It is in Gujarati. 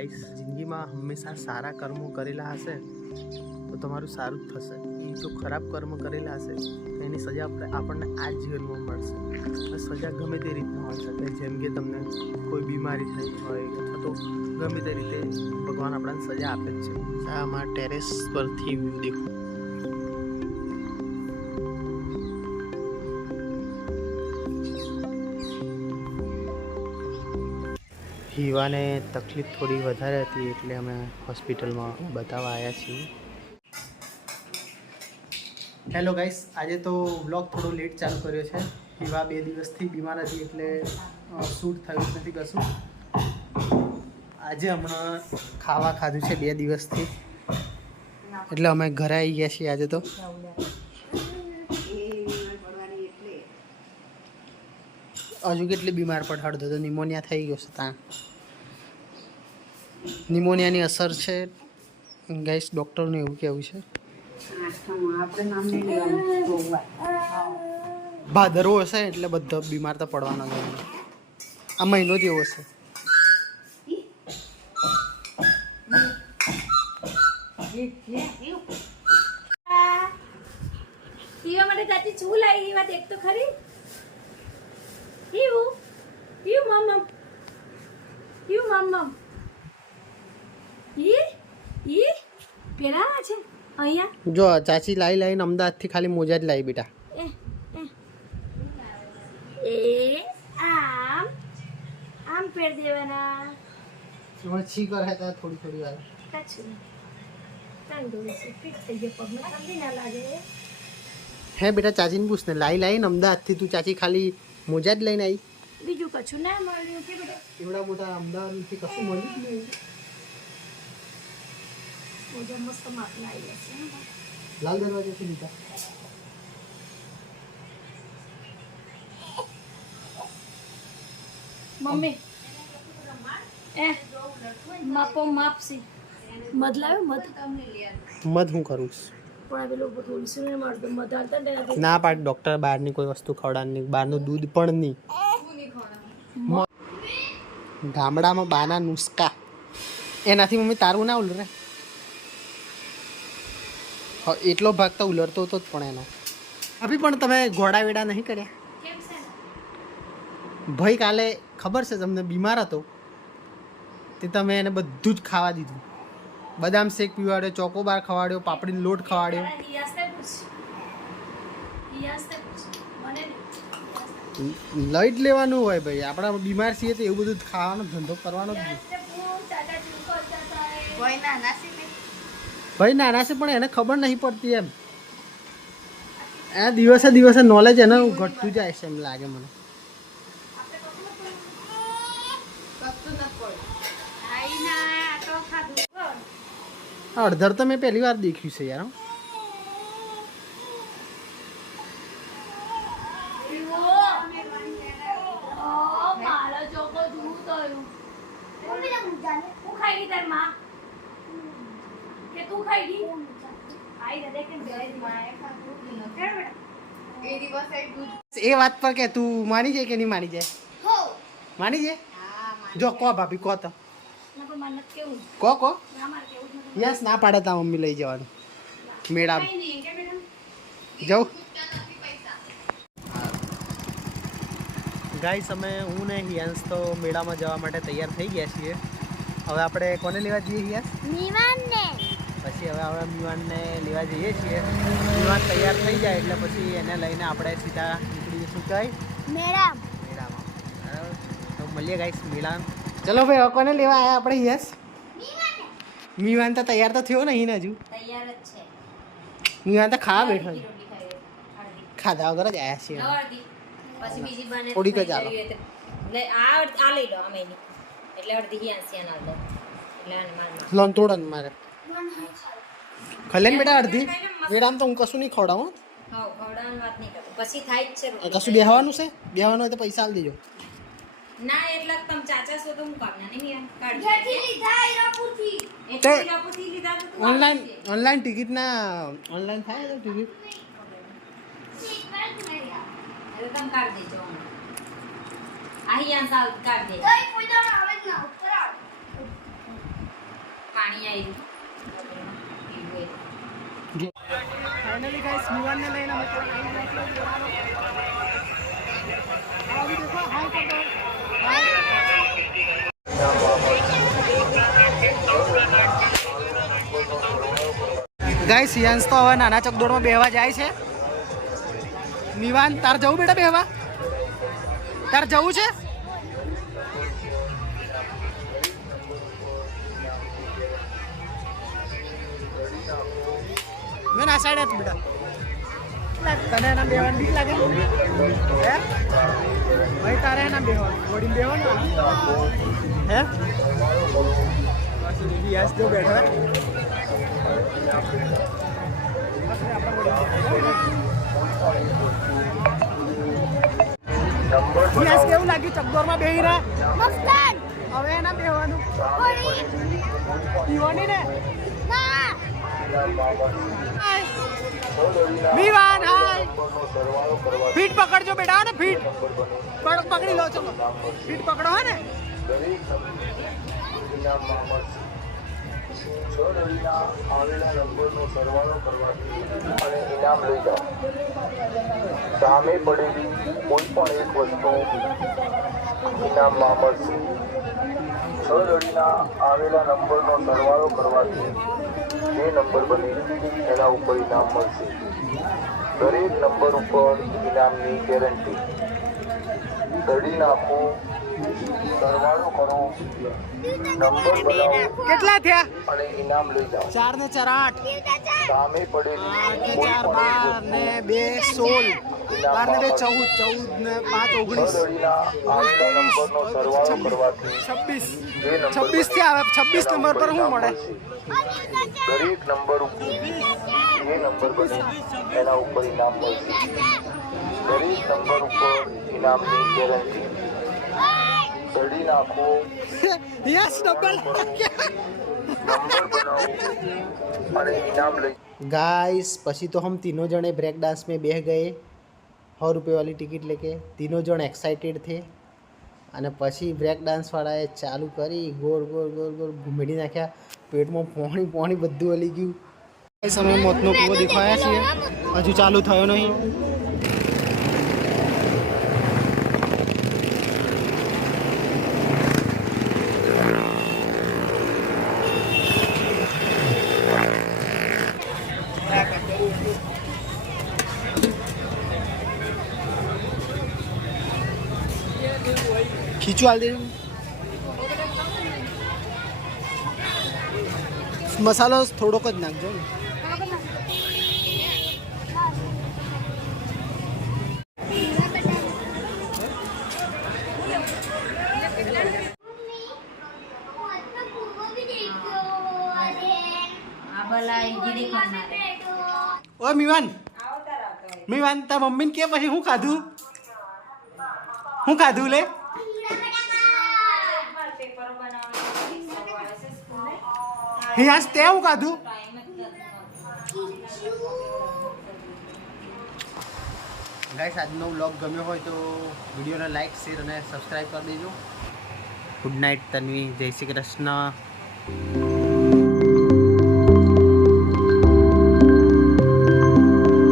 ગાઈસ, જિંદગીમાં હંમેશા સારા કર્મો કરેલા હશે તો તમારું સારું જ થશે. એ જો ખરાબ કર્મ કરેલા હશે તો એની સજા આપણને આ જીવનમાં મળશે. સજા ગમે તે રીતના હોઈ શકે, જેમ કે તમને કોઈ બીમારી થઈ હોય અથવા તો ગમે તે રીતે ભગવાન આપણને સજા આપે જ છે. આમાં ટેરેસ પરથી વ્યૂ દેખો. હીવાને તકલીફ થોડી વધારે હતી એટલે અમે હોસ્પિટલમાં બતાવવા આવ્યા છીએ. હેલો ગાઈસ, આજે તો વ્લોગ થોડો લેટ ચાલુ કર્યો છે. હીવા 2 દિવસથી બીમાર હતી એટલે શૂટ થયું જ નથી કશું. આજે હમણાં ખાવા ખાધું છે 2 દિવસથી એટલે અમે ઘરે આવી ગયા છીએ. આજે તો હજુ કેટલી બીમાર પડ તો નિમોનિયા થઈ ગયો છે. ત્યાં નિમોનિયાની અસર છે ગાઈસ, ડૉક્ટરનું એવું કહેવું છે. ભાદરવો હશે એટલે બધો બીમાર તો પડવાનો જ. આ મહિનો જ એવો છે. પીવા માટે ચાચી શું લાવી વાત એક તો ખરી. પીવું પીવું મમ પીવું મમ ઈ પેલા છે અહીંયા. જો ચાચી લાવીને અમદાવાદથી ખાલી મોજા જ લાવી બેટા. એ આમ આમ પેર દેવાના. એમાં છી કરે તો થોડી વાર કાચું તાંડું છે ફિટ થઈ ગયો પગમાં. તમને ના લાગે? હે બેટા, ચાચીને પૂછ ને. લાવીને અમદાવાદથી તું ચાચી ખાલી મોજા જ લઈને આવી? બીજું કશું ના મળ્યું કે બેટા? એવડા મોટા અમદાવાદથી કશું મળ્યું જ નહીં. મોજા મસ્ત માપના આવી છે. લાલ દરવાજાથી લીધા. મમ્મી માપો માપસી મધ લાવ્યો મધ હું કરું છું. પણ પેલો તુલસી ને મારતો મધ આવતા ને ના પાડ ડૉક્ટર બહારની કોઈ વસ્તુ ખવડાવવાની, બહારનું દૂધ પણ નહીં. ગામડામાં બાના નુસ્ખા એનાથી મમ્મી તારું ના ઉલરે. એટલો ભાગ તો ઉલરતો હતો જ પણ એનો. અભી પણ તમે ઘોડા વેડા નહીં કર્યા? ભાઈ કાલે ખબર છે તમને બીમાર હતો તે તમે એને બધું જ ખાવા દીધું. બદામ શેક પીવાડ્યો, ચોકોબાર ખવાડ્યો, પાપડીનો લોટ ખવાડ્યો. લઈ જ લેવાનું હોય ભાઈ. આપણા બીમાર છીએ તો એવું બધું જ ખાવાનો ધંધો કરવાનો જ નહીં. ભાઈ નાના છે પણ એને ખબર નહીં પડતી એમ. એ દિવસે નોલેજ એને ઘટતું જાય છે એમ લાગે મને. અડધર તો મેં પહેલી વાર દેખ્યું છે યાર. એ વાત પર કે તું માની જાય કે નહીં માની જાય? માની જાય? જો કો ભાભી કો તો કો યસ ના પાડે તા મમ્મી લઈ જવાનું મેળા જાઉં. ગાઈસ, અમે હું ને હિયાંશ તો મેળામાં જવા માટે તૈયાર થઈ ગયા છીએ. હવે આપણે કોને લેવા જઈએ હિયાંશ? મીવાનને. પછી હવે મીવાનને લેવા જઈએ છીએ. મીવાન તૈયાર થઈ જાય એટલે પછી એને લઈને આપણે સીધા નીકળી જઈશું કઈ મેળામાં. બરાબર, તો મળીએ ગાઈસ મેળામાં. ચલો ભાઈ, હવે કોને લેવા આવ્યા આપણે હિયાંશ? મીવાન તો તૈયાર તો થયો નહીં ને હજુ? તૈયાર જ છે. મીવાન તો ખાવા બેઠો છે. ખાધા વગર જ આવ્યા છીએ. પછી બીજી બને થોડીક જ આલો. લે આ લઈ લો અમે ની એટલે અડધી હિયાંસી ના દો એટલે આને માર લોન તોડન મારે ખલેન બેટા અડધી મેડામ તો હું કશું નહીં ખવડાવું. હા ખવડાવવાની વાત નહીં કરતો પછી થાય જ છે. કશું બેહવાનું છે? બેહવાનું હોય તો પૈસા આલ દેજો. ના એટલે તમે ચાચા છો તો હું કામના નહીં કાઢ જેથી લીધા ઈરાપુરથી એટલે ઈરાપુરથી લીધા તો તું ઓનલાઈન ટિકિટ ના ઓનલાઈન થાય તો ટિકિટ એટલે તમે કાઢ દેજો. આ હિયાંસ કાઢ દે. કોઈ દાડો આવે જ ના ઉપર આવે. પાણી આવી ફાઇનલી ગાઈસ મિવાનને લઈને અમે ત્યાં આવી ગયા છીએ. અભી દેખો હાય કરો ગાઈસ યંસ તો હવે નાના ચકડોળમાં બેહવા જાય છે. મિવાન તાર જવું બેટા બેહવા? તાર જવું છે? મેં ના સાઈડ જ બેટા. તને એના બેહવાની બીક લાગે હે ભાઈ? તારે એના બેહવાનું વડીને બેહવાનું હે? યસ જો બેઠો હે. યસ કેવું લાગ્યું ચકદોરમાં બેહી રહ્યા? મસ્તન હવે એના બેહવાનું ઓળી પીવાની ને. ના વિવાન હાય. ફીટ પકડજો બેટા ને. ફીટ પકડી લો. ચલો ફીટ પકડો હે ને. સામે પડેલી કોઈ પણ એક વસ્તુ ઇનામમાં મળશે. 6 દળીના આવેલા નંબરનો સરવાળો કરવાથી જે નંબર બને એના ઉપર ઇનામ મળશે. દરેક નંબર ઉપર ઇનામની ગેરંટી. દળી નાખો, સરવાળો કરો, નંબર બનાવો કેટલા થયા? અને ઇનામ લઈ જાઓ. 4 ને 4 8. સામે પડેલી કોઈ 4 પણ 12 ને 2 16. 12 ને 2 14. 14 ને 5 19. દળીના આવેલા નંબરનો સરવાળો કરવાથી 26. 26 થી આવે. 26 નંબર પર શું મળે? દરેક નંબર ઉપર જે નંબર બને એના ઉપર ઇનામ મળશે. દરેક નંબર ઉપર ઇનામની ગેરંટી. દળી નાખો, યસ ડબલ. નંબર बनाओ અને इनाम ले। गाइस પછી तो हम तीनों जने ब्रेक डांस में બેહ गए 100 रुपये वाली टिकट लेके. तीनों जन एक्साइटेड थे અને પછી બ્રેક ડાન્સવાળાએ ચાલુ કરી. ગોળ ગોળ ગોળ ગોળ ઘૂમેડી નાખ્યા. પેટમાં પોણી બધું હલી ગયું. એ સમય મોતનો કૂવો દેખાયા છીએ. હજુ ચાલુ થયો નહીં. ખીચું હાલ દે. મસાલો થોડોક જ નાખજો ને. આ ભલા ઈગીરી ખાનારે ઓ મિવાન, મિવાન તાર મમ્મીને કે પછી હું ખાધું? હું ખાધું લે? હિયાસ તે હું ખાધું? ગાઈસ આજનો વ્લોગ ગમ્યો હોય તો વિડીયોને લાઈક શેર અને સબસ્ક્રાઈબ કરી દેજો. Good night Tanvi. જય શ્રી કૃષ્ણ.